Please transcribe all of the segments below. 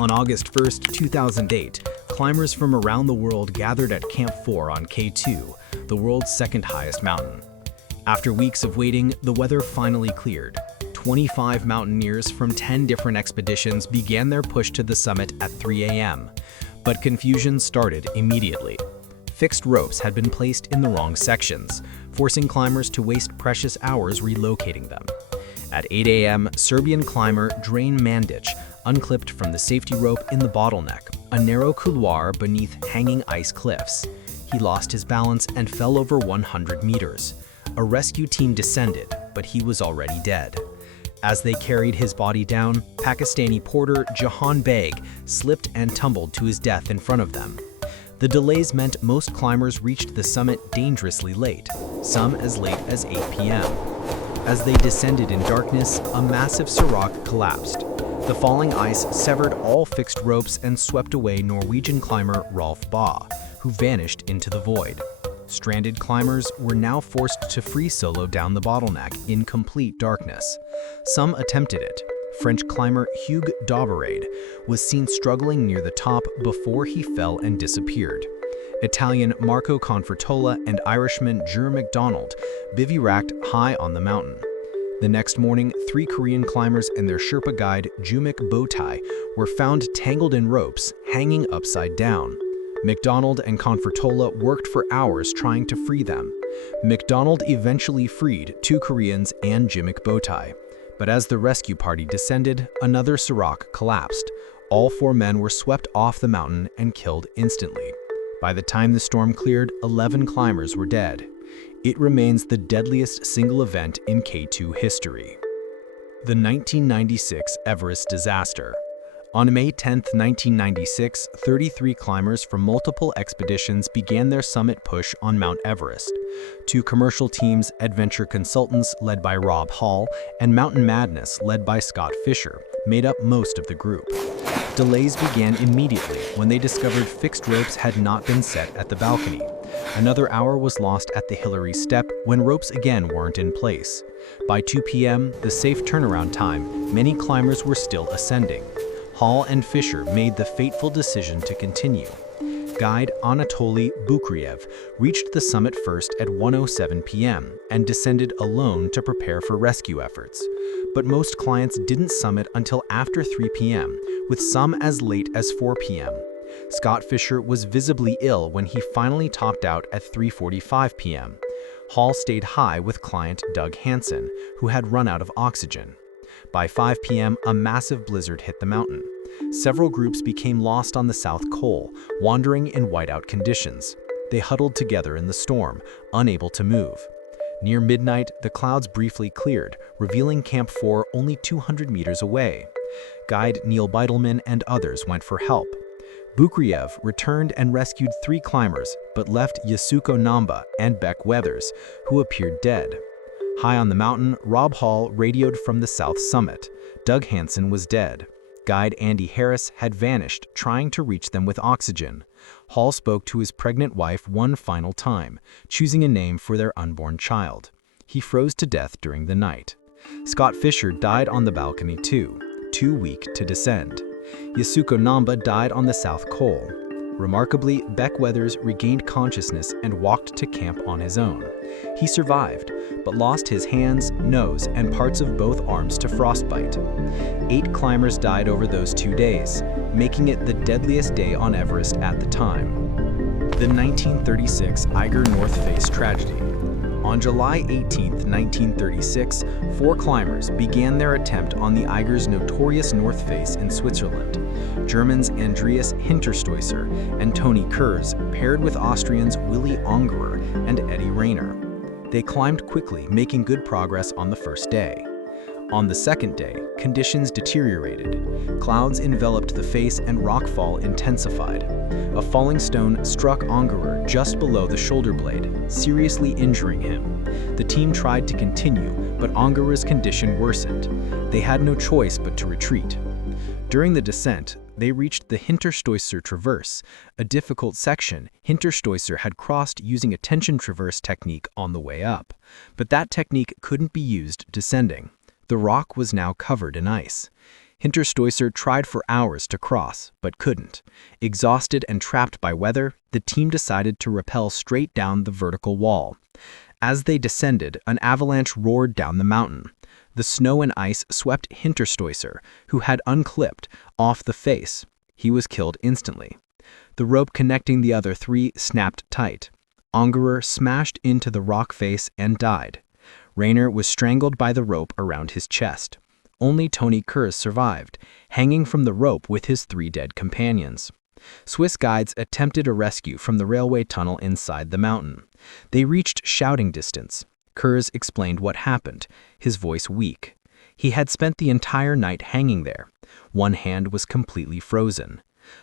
On August 1st, 2008, climbers from around the world gathered at Camp 4 on K2, the world's second highest mountain. After weeks of waiting, the weather finally cleared. 25 mountaineers from 10 different expeditions began their push to the summit at 3 a.m. But confusion started immediately. Fixed ropes had been placed in the wrong sections, forcing climbers to waste precious hours relocating them. At 8 a.m., Serbian climber Drain Mandic unclipped from the safety rope in the bottleneck, a narrow couloir beneath hanging ice cliffs. He lost his balance and fell over 100 meters. A rescue team descended, but he was already dead. As they carried his body down, Pakistani porter Jahan Beg slipped and tumbled to his death in front of them. The delays meant most climbers reached the summit dangerously late, some as late as 8 p.m. As they descended in darkness, a massive serac collapsed. The falling ice severed all fixed ropes and swept away Norwegian climber Rolf Bae, who vanished into the void. Stranded climbers were now forced to free solo down the bottleneck in complete darkness. Some attempted it. French climber Hugues Dauberade was seen struggling near the top before he fell and disappeared. Italian Marco Confortola and Irishman Jure MacDonald bivouacked high on the mountain. The next morning, 3 Korean climbers and their Sherpa guide Jumik Botai were found tangled in ropes, hanging upside down. MacDonald and Confortola worked for hours trying to free them. MacDonald eventually freed 2 Koreans and Jumik Botai. But as the rescue party descended, another serac collapsed. All 4 men were swept off the mountain and killed instantly. By the time the storm cleared, 11 climbers were dead. It remains the deadliest single event in K2 history. The 1996 Everest Disaster. On May 10, 1996, 33 climbers from multiple expeditions began their summit push on Mount Everest. 2 commercial teams, Adventure Consultants led by Rob Hall and Mountain Madness led by Scott Fisher, made up most of the group. Delays began immediately when they discovered fixed ropes had not been set at the balcony. Another hour was lost at the Hillary Step when ropes again weren't in place. By 2 p.m., the safe turnaround time, many climbers were still ascending. Hall and Fisher made the fateful decision to continue. Guide Anatoly Bukriev reached the summit first at 1:07 p.m. and descended alone to prepare for rescue efforts. But most clients didn't summit until after 3 p.m., with some as late as 4 p.m. Scott Fisher was visibly ill when he finally topped out at 3:45 p.m. Hall stayed high with client Doug Hansen, who had run out of oxygen. By 5 p.m., a massive blizzard hit the mountain. Several groups became lost on the South Col, wandering in whiteout conditions. They huddled together in the storm, unable to move. Near midnight, the clouds briefly cleared, revealing Camp 4 only 200 meters away. Guide Neil Beitelman and others went for help. Bukriev returned and rescued 3 climbers, but left Yasuko Namba and Beck Weathers, who appeared dead. High on the mountain, Rob Hall radioed from the south summit. Doug Hansen was dead. Guide Andy Harris had vanished, trying to reach them with oxygen. Hall spoke to his pregnant wife one final time, choosing a name for their unborn child. He froze to death during the night. Scott Fisher died on the balcony too weak to descend. Yasuko Namba died on the South Col. Remarkably, Beck Weathers regained consciousness and walked to camp on his own. He survived, but lost his hands, nose, and parts of both arms to frostbite. 8 climbers died over those 2 days, making it the deadliest day on Everest at the time. The 1936 Eiger North Face tragedy. On July 18, 1936, 4 climbers began their attempt on the Eiger's notorious North Face in Switzerland. Germans Andreas Hinterstoisser and Toni Kurz paired with Austrians Willi Ungerer and Eddie Rayner. They climbed quickly, making good progress on the first day. On the second day, conditions deteriorated. Clouds enveloped the face and rockfall intensified. A falling stone struck Ungerer just below the shoulder blade, seriously injuring him. The team tried to continue, but Ungerer's condition worsened. They had no choice but to retreat. During the descent, they reached the Hinterstoisser Traverse, a difficult section Hinterstoisser had crossed using a tension traverse technique on the way up. But that technique couldn't be used descending. The rock was now covered in ice. Hinterstoicer tried for hours to cross, but couldn't. Exhausted and trapped by weather, the team decided to rappel straight down the vertical wall. As they descended, an avalanche roared down the mountain. The snow and ice swept Hinterstoicer, who had unclipped, off the face. He was killed instantly. The rope connecting the other three snapped tight. Angerer smashed into the rock face and died. Rainer was strangled by the rope around his chest. Only Tony Kurz survived, hanging from the rope with his 3 dead companions. Swiss guides attempted a rescue from the railway tunnel inside the mountain. They reached shouting distance. Kurz explained what happened, his voice weak. He had spent the entire night hanging there. One hand was completely frozen.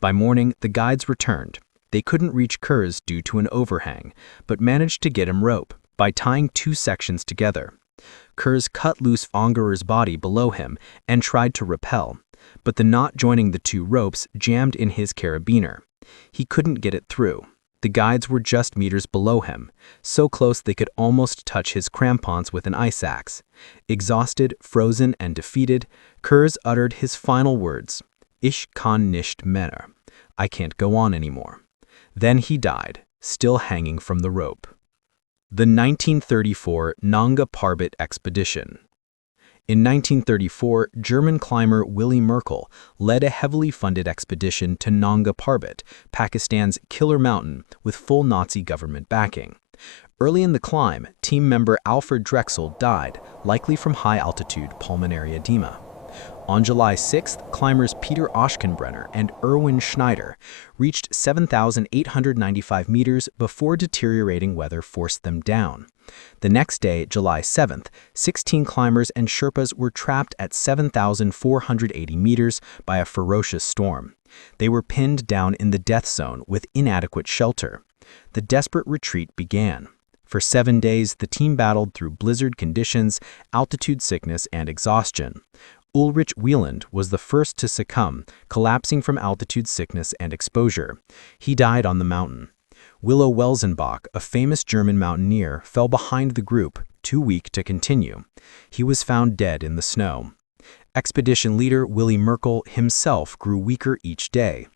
By morning, the guides returned. They couldn't reach Kurz due to an overhang, but managed to get him rope by tying 2 sections together. Kurz cut loose Angerer's body below him and tried to rappel, but the knot joining the 2 ropes jammed in his carabiner. He couldn't get it through. The guides were just meters below him, so close they could almost touch his crampons with an ice axe. Exhausted, frozen, and defeated, Kurz uttered his final words, "Ich kann nicht mehr." I can't go on anymore. Then he died, still hanging from the rope. The 1934 Nanga Parbat Expedition. In 1934, German climber Willy Merkel led a heavily funded expedition to Nanga Parbat, Pakistan's Killer Mountain, with full Nazi government backing. Early in the climb, team member Alfred Drexel died, likely from high-altitude pulmonary edema. On July 6th, climbers Peter Oschenbrenner and Erwin Schneider reached 7,895 meters before deteriorating weather forced them down. The next day, July 7th, 16 climbers and Sherpas were trapped at 7,480 meters by a ferocious storm. They were pinned down in the death zone with inadequate shelter. The desperate retreat began. For 7 days, the team battled through blizzard conditions, altitude sickness, and exhaustion. Ulrich Wieland was the first to succumb, collapsing from altitude sickness and exposure. He died on the mountain. Willow Welsenbach, a famous German mountaineer, fell behind the group, too weak to continue. He was found dead in the snow. Expedition leader Willy Merkel himself grew weaker each day.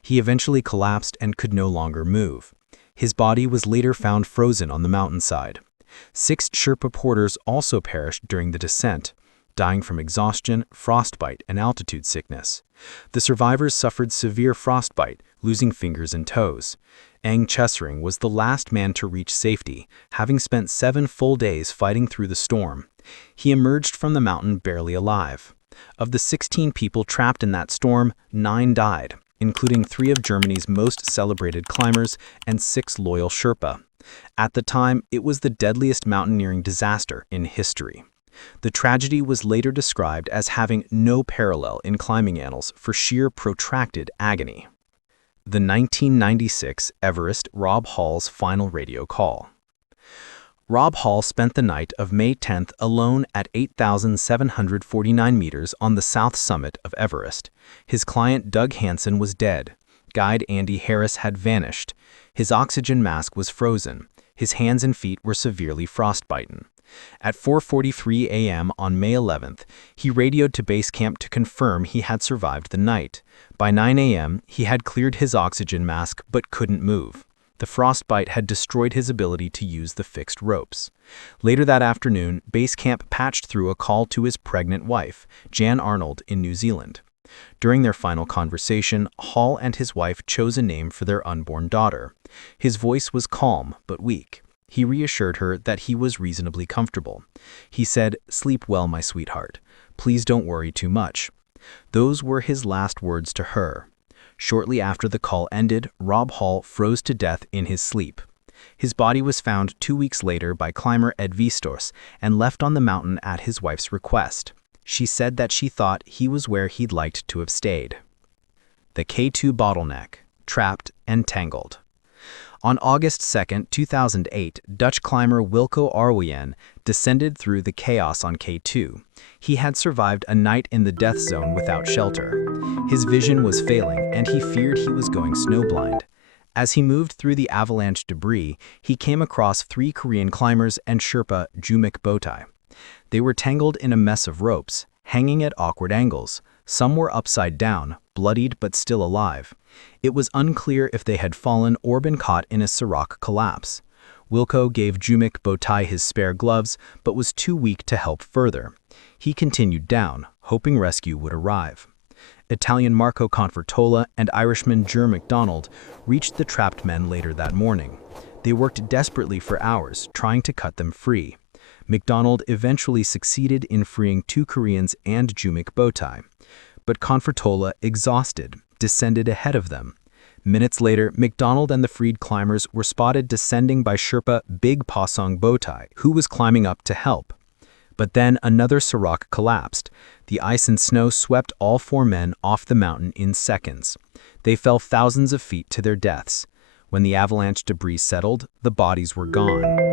He eventually collapsed and could no longer move. His body was later found frozen on the mountainside. 6 Sherpa porters also perished during the descent, dying from exhaustion, frostbite, and altitude sickness. The survivors suffered severe frostbite, losing fingers and toes. Eng Chesring was the last man to reach safety, having spent 7 full days fighting through the storm. He emerged from the mountain barely alive. Of the 16 people trapped in that storm, 9 died, including 3 of Germany's most celebrated climbers and 6 loyal Sherpa. At the time, it was the deadliest mountaineering disaster in history. The tragedy was later described as having no parallel in climbing annals for sheer protracted agony. The 1996 Everest Rob Hall's final radio call. Rob Hall spent the night of May 10th alone at 8,749 meters on the south summit of Everest. His client Doug Hansen was dead. Guide Andy Harris had vanished. His oxygen mask was frozen. His hands and feet were severely frostbitten. At 4:43 a.m. on May 11th, he radioed to base camp to confirm he had survived the night. By 9 a.m., he had cleared his oxygen mask but couldn't move. The frostbite had destroyed his ability to use the fixed ropes. Later that afternoon, base camp patched through a call to his pregnant wife, Jan Arnold, in New Zealand. During their final conversation, Hall and his wife chose a name for their unborn daughter. His voice was calm but weak. He reassured her that he was reasonably comfortable. He said, "Sleep well, my sweetheart. Please don't worry too much." Those were his last words to her. Shortly after the call ended, Rob Hall froze to death in his sleep. His body was found 2 weeks later by climber Ed Vistos and left on the mountain at his wife's request. She said that she thought he was where he'd liked to have stayed. The K2 bottleneck, trapped and tangled. On August 2, 2008, Dutch climber Wilco Arwijn descended through the chaos on K2. He had survived a night in the death zone without shelter. His vision was failing, and he feared he was going snowblind. As he moved through the avalanche debris, he came across 3 Korean climbers and Sherpa Jumik Botai. They were tangled in a mess of ropes, hanging at awkward angles, Some were upside down, bloodied but still alive. It was unclear if they had fallen or been caught in a Sirach collapse. Wilco gave Jumic Botai his spare gloves, but was too weak to help further. He continued down, hoping rescue would arrive. Italian Marco Confortola and Irishman Ger MacDonald reached the trapped men later that morning. They worked desperately for hours, trying to cut them free. MacDonald eventually succeeded in freeing 2 Koreans and Jumic Botai. But Confortola, exhausted, descended ahead of them. Minutes later, MacDonald and the freed climbers were spotted descending by Sherpa Big Pasong Botai, who was climbing up to help. But then another Sirach collapsed. The ice and snow swept all 4 men off the mountain in seconds. They fell thousands of feet to their deaths. When the avalanche debris settled, the bodies were gone.